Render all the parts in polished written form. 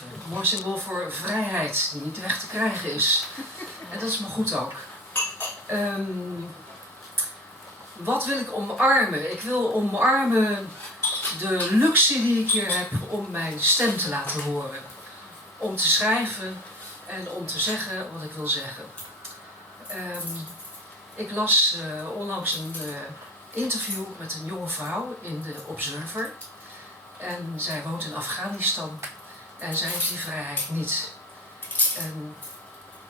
Een mooi symbool voor vrijheid, die niet weg te krijgen is. En dat is maar goed ook. Wat wil ik omarmen? Ik wil omarmen de luxe die ik hier heb om mijn stem te laten horen. Om te schrijven en om te zeggen wat ik wil zeggen. Ik las onlangs een interview met een jonge vrouw in de Observer. En zij woont in Afghanistan. En zij heeft die vrijheid niet. En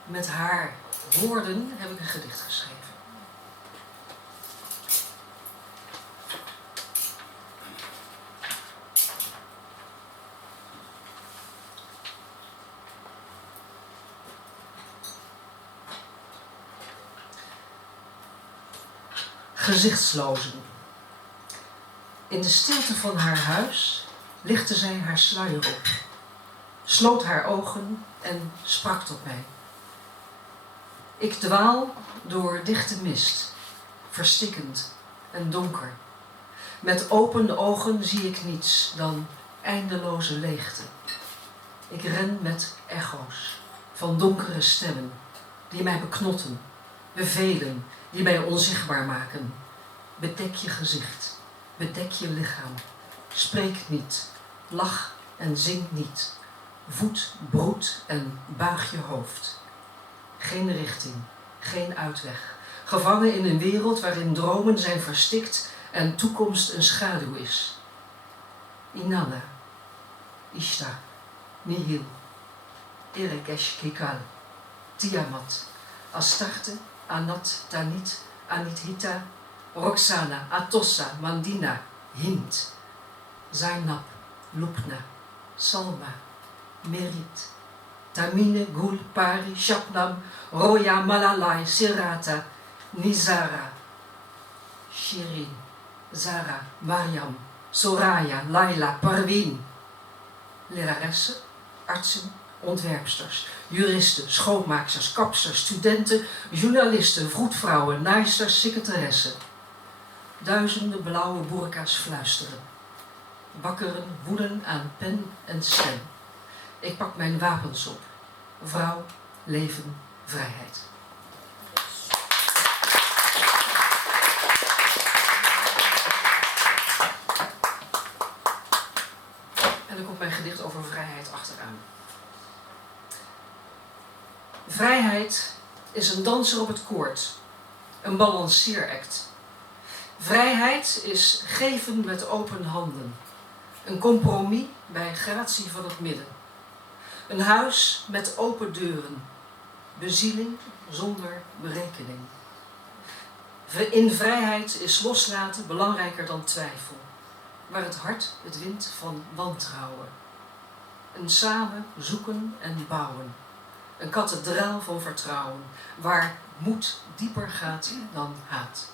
met haar woorden heb ik een gedicht geschreven. Gezichtslozen. In de stilte van haar huis lichtte zij haar sluier op, sloot haar ogen en sprak tot mij. Ik dwaal door dichte mist, verstikkend en donker. Met open ogen zie ik niets dan eindeloze leegte. Ik ren met echo's van donkere stemmen die mij beknotten, bevelen, die mij onzichtbaar maken. Bedek je gezicht, bedek je lichaam. Spreek niet, lach en zing niet. Voed, broed en buig je hoofd. Geen richting, geen uitweg. Gevangen in een wereld waarin dromen zijn verstikt en toekomst een schaduw is. Inanna, Ishtar, Nihil, Erekesh Kikal, Tiamat, Astarte, Anat, Tanit, Anithita, Roxana, Atossa, Mandina, Hind, Zainab, Lupna, Salma, Merit, Tamine, Gul, Pari, Shabnam, Roya, Malalai, Sirata, Nizara, Shirin, Zara, Mariam, Soraya, Laila, Parveen. Leraressen, artsen, ontwerpsters, juristen, schoonmaaksters, kapsters, studenten, journalisten, vroedvrouwen, naaisters, secretaressen. Duizenden blauwe burka's fluisteren. Wakkeren woeden aan pen en stem. Ik pak mijn wapens op. Vrouw, leven, vrijheid. En dan komt mijn gedicht over vrijheid achteraan. Vrijheid is een danser op het koord. Een balanceeract. Vrijheid is geven met open handen. Een compromis bij gratie van het midden. Een huis met open deuren. Bezieling zonder berekening. In vrijheid is loslaten belangrijker dan twijfel. Waar het hart het wint van wantrouwen. Een samen zoeken en bouwen. Een kathedraal van vertrouwen. Waar moed dieper gaat dan haat.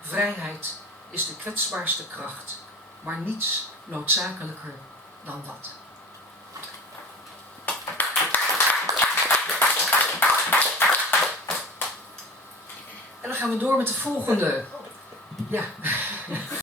Vrijheid is de kwetsbaarste kracht. Maar niets noodzakelijker dan dat. En dan gaan we door met de volgende. Ja.